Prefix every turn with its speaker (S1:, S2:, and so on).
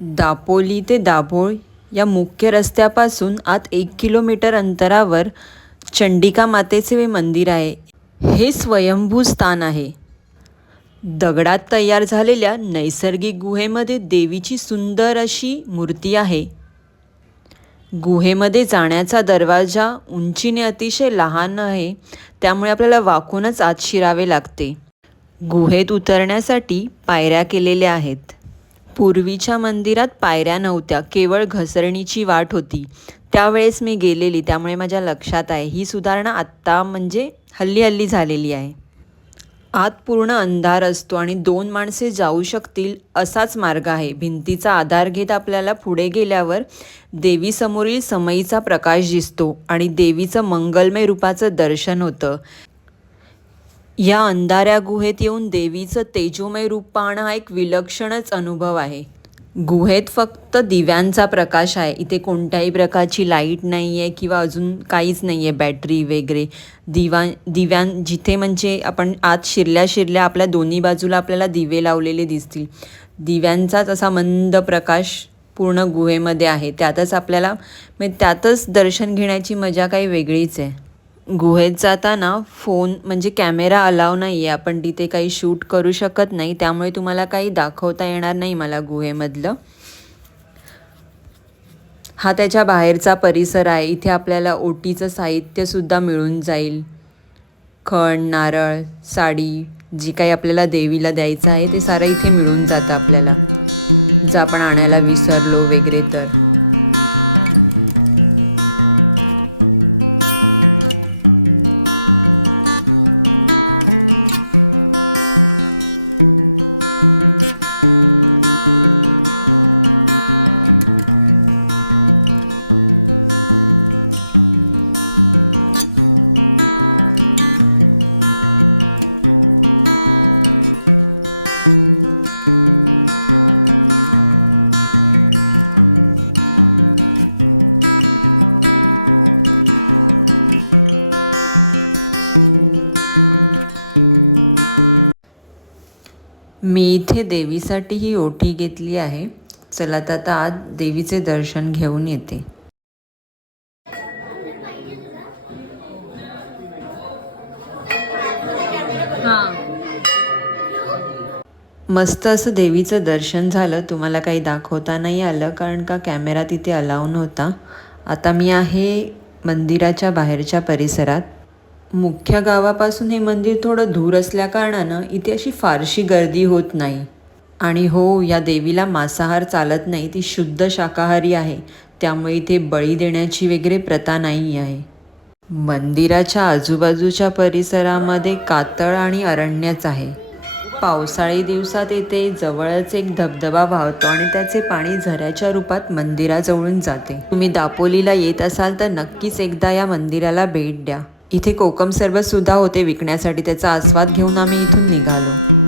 S1: दापोली ते दाभोळ या मुख्य रस्त्यापासून आत एक किलोमीटर अंतरावर चंडिका मातेचे मंदिर आहे. हे स्वयंभू स्थान आहे. दगडात तयार झालेल्या नैसर्गिक गुहेमध्ये देवीची सुंदर अशी मूर्ती आहे. गुहेमध्ये जाण्याचा दरवाजा उंचीने अतिशय लहान आहे त्यामुळे आपल्याला वाकूनच आत शिरावे लागते. गुहेत उतरण्यासाठी पायऱ्या केलेल्या आहेत. पूर्वीच्या मंदिरात पायऱ्या नव्हत्या केवळ घसरणीची वाट होती. त्यावेळेस मी गेलेली त्यामुळे माझ्या लक्षात आहे. ही सुधारणा आत्ता म्हणजे हल्ली हल्ली झालेली आहे. आत पूर्ण अंधार असतो आणि दोन माणसे जाऊ शकतील असाच मार्ग आहे. भिंतीचा आधार घेत आपल्याला पुढे गेल्यावर देवीसमोरील समईचा प्रकाश दिसतो आणि देवीचं मंगलमय रूपाचं दर्शन होतं. या अंधाऱ्या गुहेत येऊन देवीचं तेजोमय रूप पाहणं हा एक विलक्षणच अनुभव आहे. गुहेत फक्त दिव्यांचा प्रकाश आहे. इथे कोणत्याही प्रकारची लाइट नाही आहे किंवा अजून काहीच नाही आहे बॅटरी वगैरे दिवा दिव्यां जिथे म्हणजे आपण आत शिरल्या शिरल्या आपल्या दोन्ही बाजूला आपल्याला दिवे लावलेले दिसतील. दिव्यांचाच असा मंद प्रकाश पूर्ण गुहेमध्ये आहे. त्यातच आपल्याला म्हणजे त्यातच दर्शन घेण्याची मजा काही वेगळीच आहे. गुहेत जाताना फोन म्हणजे कॅमेरा अलाव नाही आहे आपण तिथे काही शूट करू शकत नाही. त्यामुळे तुम्हाला काही दाखवता येणार नाही मला गुहेमधलं. हा त्याच्या बाहेरचा परिसर आहे. इथे आपल्याला ओटीचं साहित्यसुद्धा मिळून जाईल. खण नारळ साडी जी काही आपल्याला देवीला द्यायचं आहे ते सारं इथे मिळून जातं आपल्याला. जर आपण आणायला विसरलो वगैरे तर. मी इथे देवीसाठी ही ओटी घेतली आहे. चला तर आता आज देवीचे दर्शन घेऊन येते. मस्त असं देवीचं दर्शन झालं. तुम्हाला काही दाखवता नाही आलं कारण का कॅमेरा तिथे अलाव नव्हता. आता मी आहे मंदिराच्या बाहेरच्या परिसरात. मुख्य गावापासून हे मंदिर थोडं दूर असल्याकारणानं इथे अशी फारशी गर्दी होत नाही. आणि हो या देवीला मांसाहार चालत नाही ती शुद्ध शाकाहारी आहे. त्यामुळे इथे बळी देण्याची वगैरे प्रथा नाही आहे. मंदिराच्या आजूबाजूच्या परिसरामध्ये कातळ आणि अरण्यच आहे. पावसाळी दिवसात येथे जवळच एक धबधबा वाहतो आणि त्याचे पाणी झऱ्याच्या रूपात मंदिराजवळून जाते. तुम्ही दापोलीला येत असाल तर नक्कीच एकदा या मंदिराला भेट द्या. इथे कोकम सरबत सुद्धा होते विकण्यासाठी. त्याचा आस्वाद घेऊन आम्ही इथून निघालो.